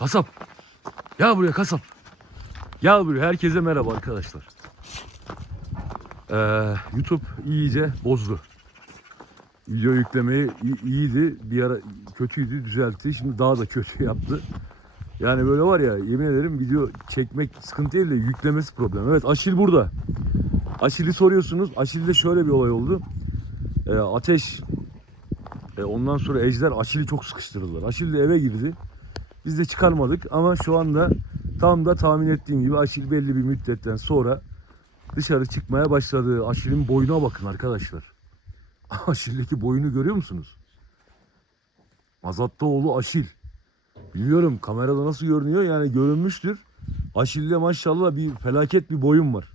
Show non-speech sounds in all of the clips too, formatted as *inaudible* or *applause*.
Kasap. Gel buraya kasap. Gel buraya. Herkese merhaba arkadaşlar. Ee, YouTube iyice bozdu. Video yüklemeyi iyiydi. Bir ara kötüydü, düzeltti. Şimdi daha da kötü *laughs* yaptı. Yani böyle var ya yemin ederim video çekmek sıkıntı değil de yüklemesi problem. Evet Aşil burada. Aşil'i soruyorsunuz. Aşil'de şöyle bir olay oldu. Ee, ateş e, ondan sonra Ejder Aşil'i çok sıkıştırdılar. Aşil de eve girdi. Biz de çıkarmadık ama şu anda tam da tahmin ettiğim gibi Aşil belli bir müddetten sonra dışarı çıkmaya başladı. Aşil'in boyuna bakın arkadaşlar. *laughs* Aşil'deki boyunu görüyor musunuz? Azattaoğlu Aşil. Bilmiyorum kamerada nasıl görünüyor yani görünmüştür. Aşil'de maşallah bir felaket bir boyun var.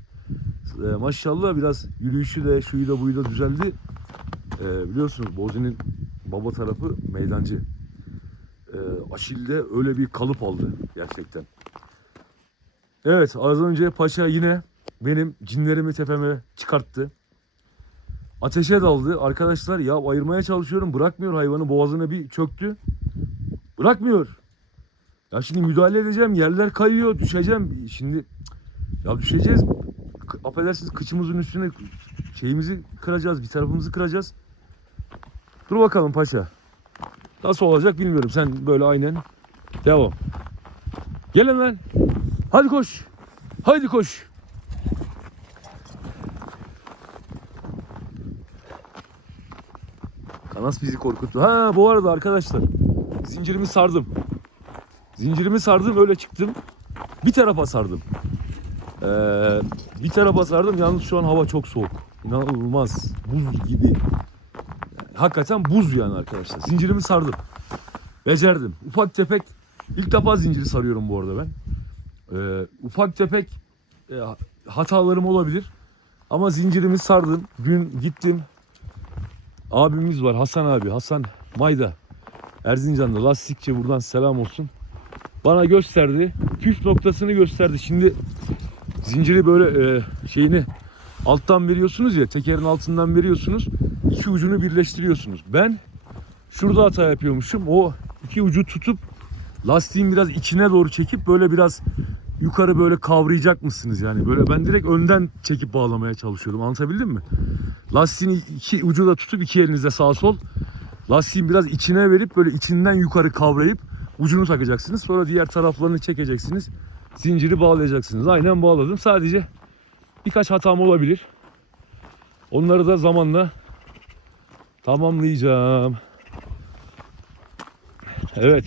Ee, maşallah biraz yürüyüşü de şuyu da buyu da düzeldi. Ee, biliyorsunuz Bozi'nin baba tarafı meydancı. Ee, Aşil'de öyle bir kalıp aldı gerçekten. Evet az önce Paşa yine benim cinlerimi tepeme çıkarttı. Ateşe daldı. Arkadaşlar ya ayırmaya çalışıyorum bırakmıyor hayvanı boğazına bir çöktü. Bırakmıyor. Ya şimdi müdahale edeceğim yerler kayıyor düşeceğim. Şimdi ya düşeceğiz. Affedersiniz kıçımızın üstüne şeyimizi kıracağız bir tarafımızı kıracağız. Dur bakalım paşa. Nasıl olacak bilmiyorum. Sen böyle aynen devam. Gelin lan. Hadi koş. Haydi koş. Kanas bizi korkuttu. Ha bu arada arkadaşlar zincirimi sardım. Zincirimi sardım öyle çıktım. Bir tarafa sardım. Ee, bir tarafa sardım yalnız şu an hava çok soğuk. İnanılmaz buz gibi. Hakikaten buz yani arkadaşlar. Zincirimi sardım. Becerdim. Ufak tefek ilk defa zinciri sarıyorum bu arada ben. Ee, ufak tefek e, hatalarım olabilir. Ama zincirimi sardım. Gün gittim. Abimiz var Hasan abi. Hasan Mayda. Erzincan'da lastikçi buradan selam olsun. Bana gösterdi. Püf noktasını gösterdi. Şimdi zinciri böyle e, şeyini alttan veriyorsunuz ya tekerin altından veriyorsunuz. iki ucunu birleştiriyorsunuz. Ben şurada hata yapıyormuşum. O iki ucu tutup lastiğin biraz içine doğru çekip böyle biraz yukarı böyle kavrayacak mısınız yani? Böyle ben direkt önden çekip bağlamaya çalışıyordum. Anlatabildim mi? Lastiğin iki ucu da tutup iki elinizde sağ sol. Lastiğin biraz içine verip böyle içinden yukarı kavrayıp ucunu takacaksınız. Sonra diğer taraflarını çekeceksiniz. Zinciri bağlayacaksınız. Aynen bağladım. Sadece birkaç hatam olabilir. Onları da zamanla tamamlayacağım. Evet.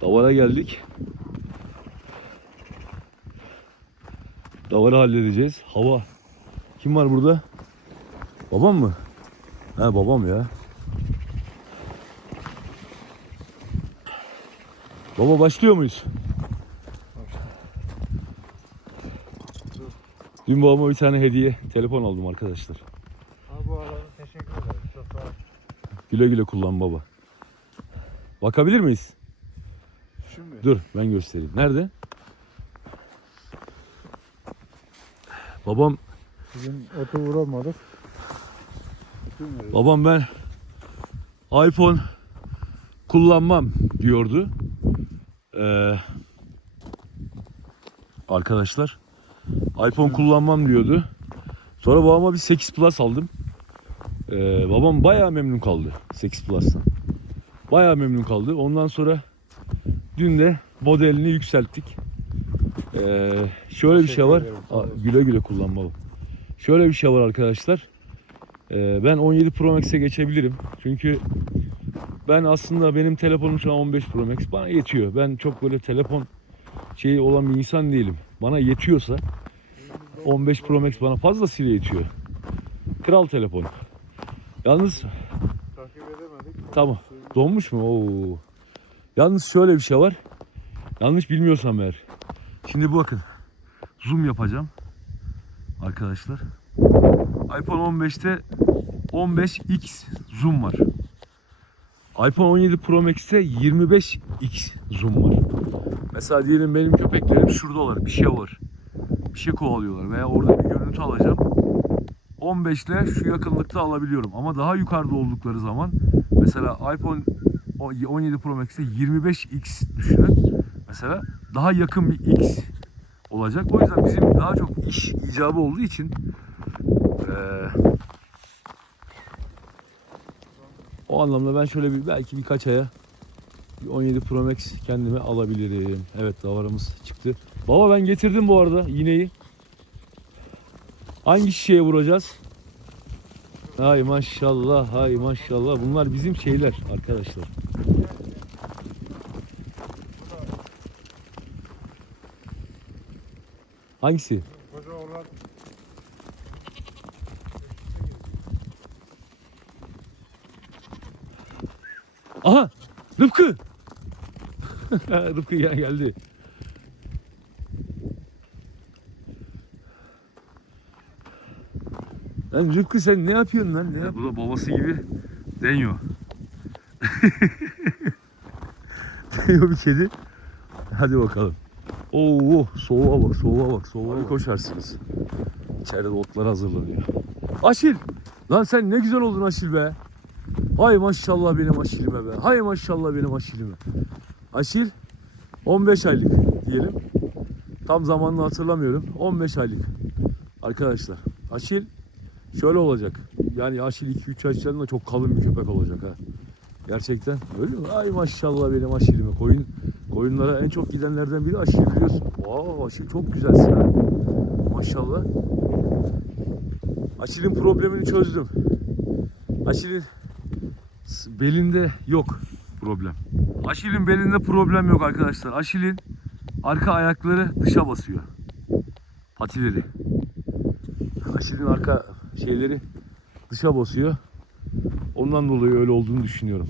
Davara geldik. Davarı halledeceğiz. Hava. Kim var burada? Babam mı? Ha babam ya. Baba başlıyor muyuz? Dün babama bir tane hediye telefon aldım arkadaşlar. Abi bu arada teşekkür ederim. Çok sağ ol. Güle güle kullan baba. Bakabilir miyiz? Şimdi Dur ben göstereyim. Nerede? Babam bizim otu vuramadık. Babam ben iPhone kullanmam diyordu. Ee, arkadaşlar iPhone kullanmam diyordu. Sonra babama bir 8 Plus aldım. Ee, babam bayağı memnun kaldı 8 Plus'tan. Bayağı memnun kaldı. Ondan sonra dün de modelini yükselttik. Ee, şöyle bir şey var. Aa, güle güle kullan baba. Şöyle bir şey var arkadaşlar. Ee, ben 17 Pro Max'e geçebilirim. Çünkü ben aslında benim telefonum şu an 15 Pro Max bana yetiyor. Ben çok böyle telefon şeyi olan bir insan değilim. Bana yetiyorsa 15 Pro Max bana fazlasıyla yetiyor. Kral telefon. Yalnız takip edemedik. Tamam. donmuş mu? Oo. Yalnız şöyle bir şey var. Yanlış bilmiyorsam eğer. Şimdi bakın. Zoom yapacağım. Arkadaşlar. iPhone 15'te 15x zoom var. iPhone 17 Pro Max'te 25x zoom var. Mesela diyelim benim köpeklerim şuradalar. Bir şey var. Bir şey kovalıyorlar veya orada bir görüntü alacağım. 15 ile şu yakınlıkta alabiliyorum. Ama daha yukarıda oldukları zaman mesela iPhone o 17 Pro Max'te 25x düşünün. Mesela daha yakın bir x olacak. O yüzden bizim daha çok iş icabı olduğu için eee, o anlamda ben şöyle bir belki birkaç aya bir 17 Pro Max kendime alabilirim. Evet davarımız çıktı. Baba ben getirdim bu arada iğneyi. Hangi şişeye vuracağız? Hay maşallah, hay maşallah. Bunlar bizim şeyler arkadaşlar. Hangisi? Koca olan Aha! Rıfkı! *laughs* Rıfkı gel geldi. Lan Rıfkı sen ne yapıyorsun lan? Ne Bu da babası gibi deniyor. *laughs* deniyor bir kedi. Hadi bakalım. Oo, soğuğa bak, soğuğa bak, soğuğa bak. koşarsınız. İçeride otlar hazırlanıyor. Aşil! Lan sen ne güzel oldun Aşil be. Hay maşallah benim Aşil'ime be. Hay maşallah benim Aşil'ime. Aşil 15 aylık diyelim. Tam zamanını hatırlamıyorum. 15 aylık. Arkadaşlar Aşil şöyle olacak. Yani Aşil 2-3 yaşlarında çok kalın bir köpek olacak ha. Gerçekten öyle mi? Ay maşallah benim Aşil'ime. Koyun, koyunlara en çok gidenlerden biri Aşil biliyorsun. Wow Aşil çok güzelsin ha. Maşallah. Aşil'in problemini çözdüm. Aşil'in belinde yok problem. Aşil'in belinde problem yok arkadaşlar. Aşil'in arka ayakları dışa basıyor. Patileri. Aşil'in arka şeyleri dışa basıyor. Ondan dolayı öyle olduğunu düşünüyorum.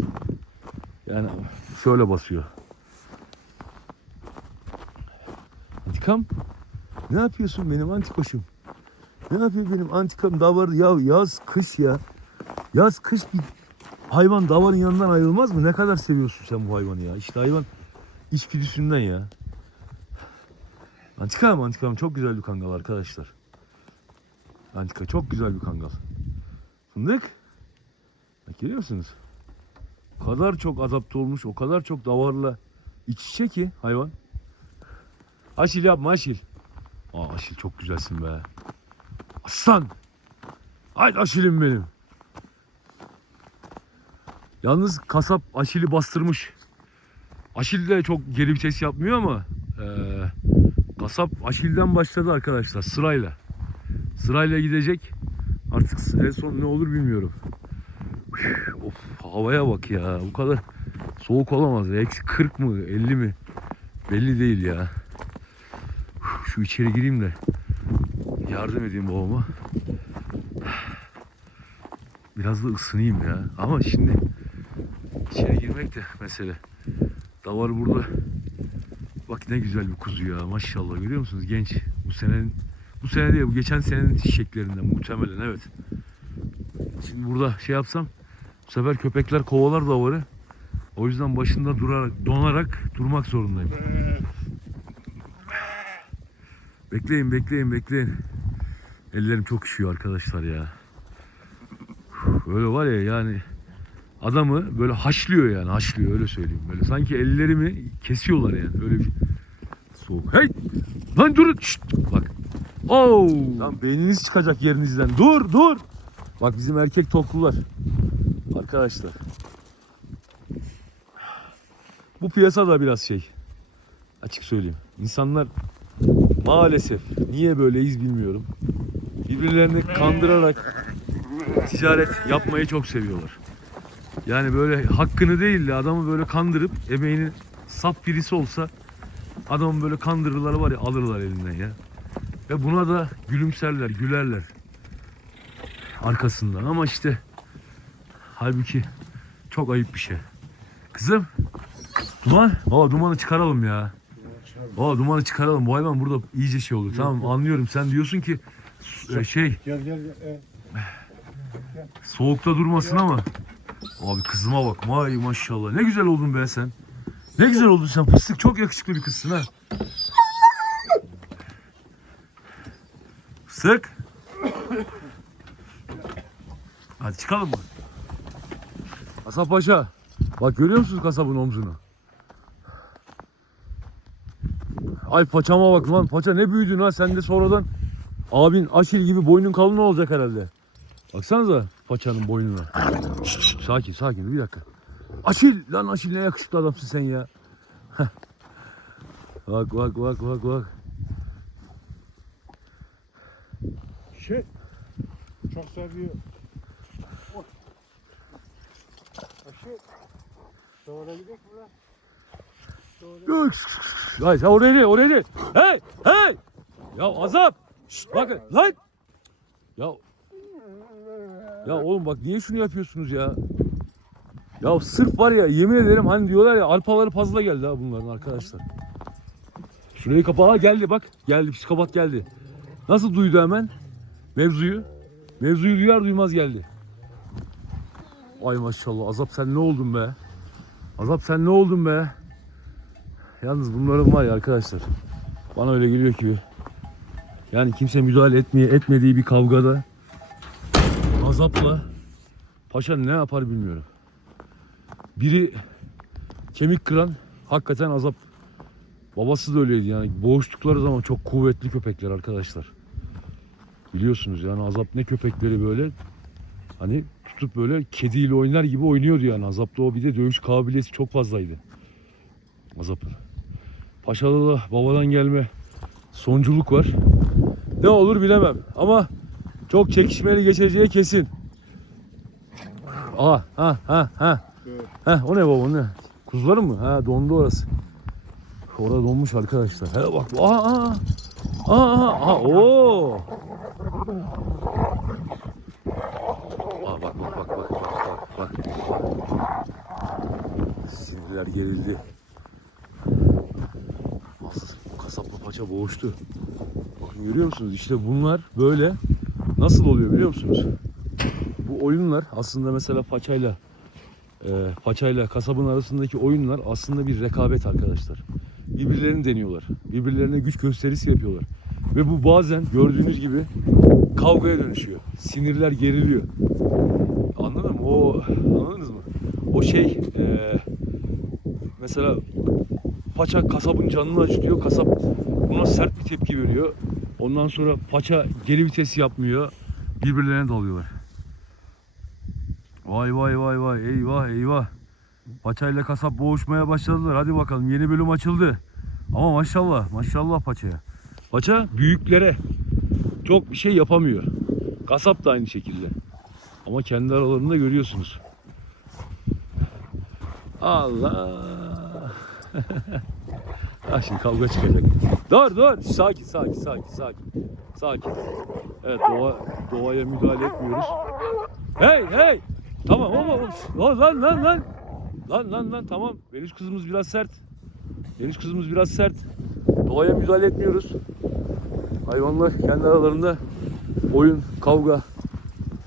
Yani şöyle basıyor. Antikam? Ne yapıyorsun benim antikoşum? Ne yapıyor benim antikam davar ya yaz kış ya. Yaz kış bir hayvan davarın yanından ayrılmaz mı? Ne kadar seviyorsun sen bu hayvanı ya? İşte hayvan içgüdüsünden ya. Antika mı? Antika mı? Çok güzel bir kangal arkadaşlar. Antika çok güzel bir kangal. Fındık. Bak görüyor musunuz? O kadar çok adapte olmuş, o kadar çok davarla iç içe ki hayvan. Aşil yapma Aşil. Aa Aşil çok güzelsin be. Aslan. Haydi Aşil'im benim. Yalnız kasap Aşil'i bastırmış. Aşil de çok geri bir ses yapmıyor ama eee, kasap Aşil'den başladı arkadaşlar sırayla. Sırayla gidecek. Artık en son ne olur bilmiyorum. Of havaya bak ya. Bu kadar soğuk olamaz. Eksi 40 mı 50 mi? Belli değil ya. Şu içeri gireyim de yardım edeyim babama. Biraz da ısınayım ya. Ama şimdi içeri girmek de mesele. Davar burada. Bak ne güzel bir kuzu ya. Maşallah görüyor musunuz? Genç. Bu senenin bu sene değil bu geçen senenin çiçeklerinden muhtemelen evet. Şimdi burada şey yapsam bu sefer köpekler kovalar davarı. O yüzden başında durarak, donarak durmak zorundayım. Bekleyin, bekleyin, bekleyin. Ellerim çok üşüyor arkadaşlar ya. Böyle var ya yani adamı böyle haşlıyor yani haşlıyor öyle söyleyeyim. Böyle sanki ellerimi kesiyorlar yani öyle bir soğuk. Hey! Lan durun! Şşt! Bak. Oo! Lan beyniniz çıkacak yerinizden. Dur, dur! Bak bizim erkek toklular. Arkadaşlar. Bu piyasa da biraz şey. Açık söyleyeyim. İnsanlar maalesef niye böyleyiz bilmiyorum. Birbirlerini kandırarak ticaret yapmayı çok seviyorlar. Yani böyle hakkını değil de adamı böyle kandırıp emeğini saf birisi olsa adamı böyle kandırırlar var ya alırlar elinden ya. Ve buna da gülümserler, gülerler arkasından ama işte halbuki çok ayıp bir şey. Kızım duman, baba dumanı çıkaralım ya. Baba dumanı çıkaralım. Bu hayvan burada iyice şey olur. Tamam anlıyorum. Sen diyorsun ki e, şey Gel gel gel. Evet. Soğukta durmasın ama. Abi kızıma bak. Vay maşallah. Ne güzel oldun be sen. Ne güzel oldun sen. Fıstık çok yakışıklı bir kızsın ha. Fıstık. Hadi çıkalım mı? Hasan Paşa. Bak görüyor musunuz kasabın omzunu? Ay paçama bak lan paça ne büyüdün ha sen de sonradan abin aşil gibi boynun kalın olacak herhalde. Baksanıza paçanın boynuna. Şş, sakin sakin bir dakika. Aşil lan aşil ne yakışıklı adamsın sen ya. Bak bak bak bak bak. Şey. Çok seviyor. Oy. Aşı. Sonra gidelim lan? Sonra. Yok. Hayır sen oraya değil oraya değil. Hey hey. Ya azap. Şşt, bakın lan. Ya ya oğlum bak niye şunu yapıyorsunuz ya? Ya sırf var ya yemin ederim hani diyorlar ya arpaları fazla geldi ha bunların arkadaşlar. Şurayı kapa geldi bak geldi psikopat geldi. Nasıl duydu hemen mevzuyu? Mevzuyu duyar duymaz geldi. Ay maşallah Azap sen ne oldun be? Azap sen ne oldun be? Yalnız bunların var ya arkadaşlar. Bana öyle geliyor ki yani kimse müdahale etmeye etmediği bir kavgada azapla paşa ne yapar bilmiyorum. Biri kemik kıran hakikaten azap. Babası da öyleydi yani boğuştukları zaman çok kuvvetli köpekler arkadaşlar. Biliyorsunuz yani azap ne köpekleri böyle hani tutup böyle kediyle oynar gibi oynuyordu yani azapta o bir de dövüş kabiliyeti çok fazlaydı. Azap'ın. Paşa'da da babadan gelme sonculuk var. Ne olur bilemem ama çok çekişmeli geçeceği kesin. Aha ha ha ha. Evet. Ha o ne baba ne? Kuzuların mı? Ha dondu orası. Orada donmuş arkadaşlar. Hele bak. Aa aa. Aa aa. aa. Oo. Aa bak bak bak bak bak bak bak. Sinirler gerildi. Kasapla paça boğuştu. Bakın görüyor musunuz? İşte bunlar böyle nasıl oluyor biliyor musunuz? Bu oyunlar aslında mesela paçayla e, paçayla kasabın arasındaki oyunlar aslında bir rekabet arkadaşlar. Birbirlerini deniyorlar. Birbirlerine güç gösterisi yapıyorlar. Ve bu bazen gördüğünüz gibi kavgaya dönüşüyor. Sinirler geriliyor. Anladın mı? O anladınız mı? O şey e, mesela paça kasabın canını acıtıyor. Kasap buna sert bir tepki veriyor. Ondan sonra paça geri vites yapmıyor. Birbirlerine dalıyorlar. Vay vay vay vay eyvah eyvah. Paçayla kasap boğuşmaya başladılar. Hadi bakalım yeni bölüm açıldı. Ama maşallah maşallah paçaya. Paça büyüklere çok bir şey yapamıyor. Kasap da aynı şekilde. Ama kendi aralarında görüyorsunuz. Allah. *laughs* ha şimdi kavga çıkacak. Dur dur. Sakin sakin sakin sakin. Sakin. Evet doğa, doğaya müdahale etmiyoruz. Hey hey. Tamam ama lan lan lan lan. Lan lan tamam. Venüs kızımız biraz sert. Venüs kızımız biraz sert. Doğaya müdahale etmiyoruz. Hayvanlar kendi aralarında oyun, kavga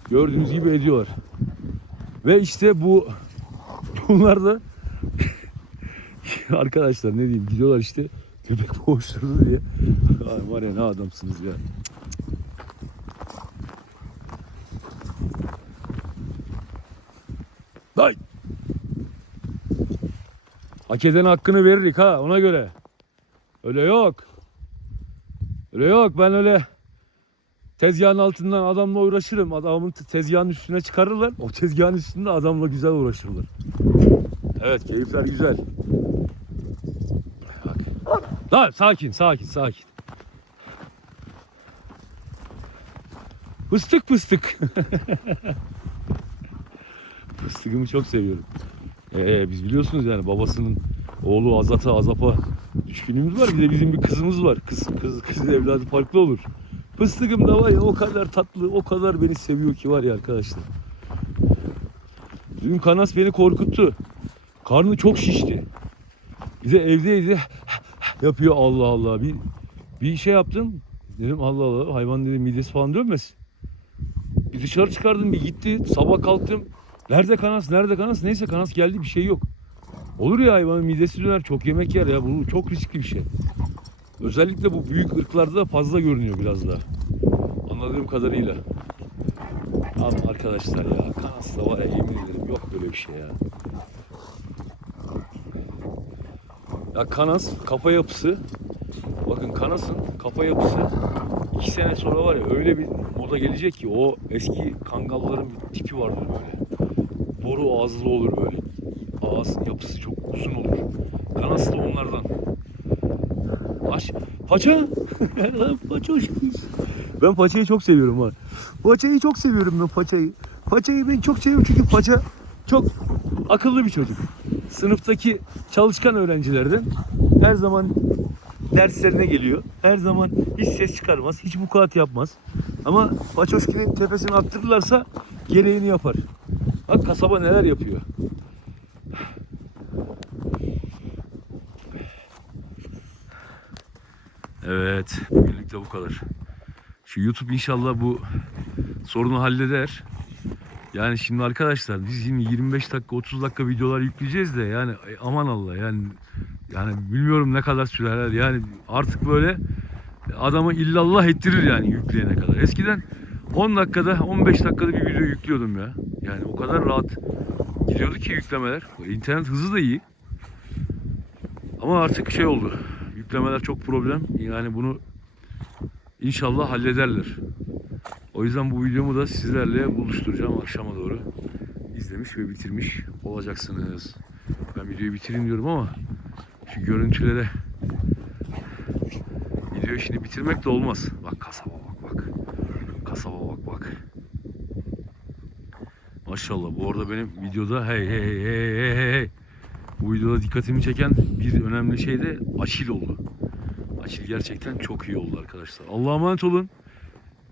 gördüğünüz gibi ediyorlar. Ve işte bu *laughs* bunlar da *laughs* arkadaşlar ne diyeyim gidiyorlar işte köpek boğuşturdu diye. Ay var ya ne adamsınız ya. Day. Hak eden hakkını veririk ha ona göre. Öyle yok. Öyle yok ben öyle tezgahın altından adamla uğraşırım. Adamın te- tezgahın üstüne çıkarırlar. O tezgahın üstünde adamla güzel uğraşırlar. Evet keyifler güzel. Bak. Sakin sakin sakin. Fıstık fıstık. *laughs* Fıstıkımı çok seviyorum. Ee, biz biliyorsunuz yani babasının oğlu Azat'a Azap'a düşkünümüz var. Bir de bizim bir kızımız var. Kız kız kız evladı farklı olur. Fıstıkım da var ya o kadar tatlı, o kadar beni seviyor ki var ya arkadaşlar. Dün Kanas beni korkuttu. Karnı çok şişti. Bir de evdeydi. Yapıyor Allah Allah. Bir bir şey yaptım. Dedim Allah Allah hayvan dedim midesi falan dönmesin. Bir dışarı çıkardım bir gitti. Sabah kalktım. Nerede kanas? Nerede kanas? Neyse kanas geldi bir şey yok. Olur ya hayvanın midesi döner çok yemek yer ya. Bu çok riskli bir şey. Özellikle bu büyük ırklarda da fazla görünüyor biraz daha. Anladığım kadarıyla. Ama arkadaşlar ya kanas da var ya yemin ederim yok böyle bir şey ya. Ya Kanas kafa yapısı bakın Kanas'ın kafa yapısı iki sene sonra var ya öyle bir moda gelecek ki o eski kangalların bir tipi vardır böyle. Boru ağızlı olur böyle. Ağız yapısı çok uzun olur. Kanas da onlardan. Aş, paça. *laughs* Paça. Ben paçayı çok seviyorum ha. Paçayı çok seviyorum ben paçayı. Paçayı ben çok seviyorum çünkü paça çok akıllı bir çocuk. Sınıftaki çalışkan öğrencilerden her zaman derslerine geliyor. Her zaman hiç ses çıkarmaz, hiç vukuat yapmaz. Ama Paçoşki'nin tepesine attırırlarsa gereğini yapar. Bak kasaba neler yapıyor. Evet, bugünlük bu kadar. Şu YouTube inşallah bu sorunu halleder. Yani şimdi arkadaşlar biz yine 25 dakika 30 dakika videolar yükleyeceğiz de yani ay, aman Allah yani yani bilmiyorum ne kadar sürer yani artık böyle adamı illallah ettirir yani yükleyene kadar. Eskiden 10 dakikada 15 dakikada bir video yüklüyordum ya. Yani o kadar rahat gidiyordu ki yüklemeler. İnternet hızı da iyi. Ama artık şey oldu. Yüklemeler çok problem. Yani bunu inşallah hallederler. O yüzden bu videomu da sizlerle buluşturacağım akşama doğru. izlemiş ve bitirmiş olacaksınız. Ben videoyu bitireyim diyorum ama şu görüntülere videoyu şimdi bitirmek de olmaz. Bak kasaba bak bak. Kasaba bak bak. Maşallah bu arada benim videoda hey hey hey hey hey. Bu videoda dikkatimi çeken bir önemli şey de Aşil oldu. Aşil gerçekten çok iyi oldu arkadaşlar. Allah'a emanet olun.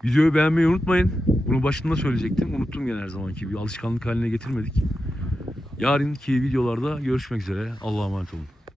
Videoyu beğenmeyi unutmayın. Bunu başında söyleyecektim. Unuttum gene her zamanki gibi. Alışkanlık haline getirmedik. Yarınki videolarda görüşmek üzere. Allah'a emanet olun.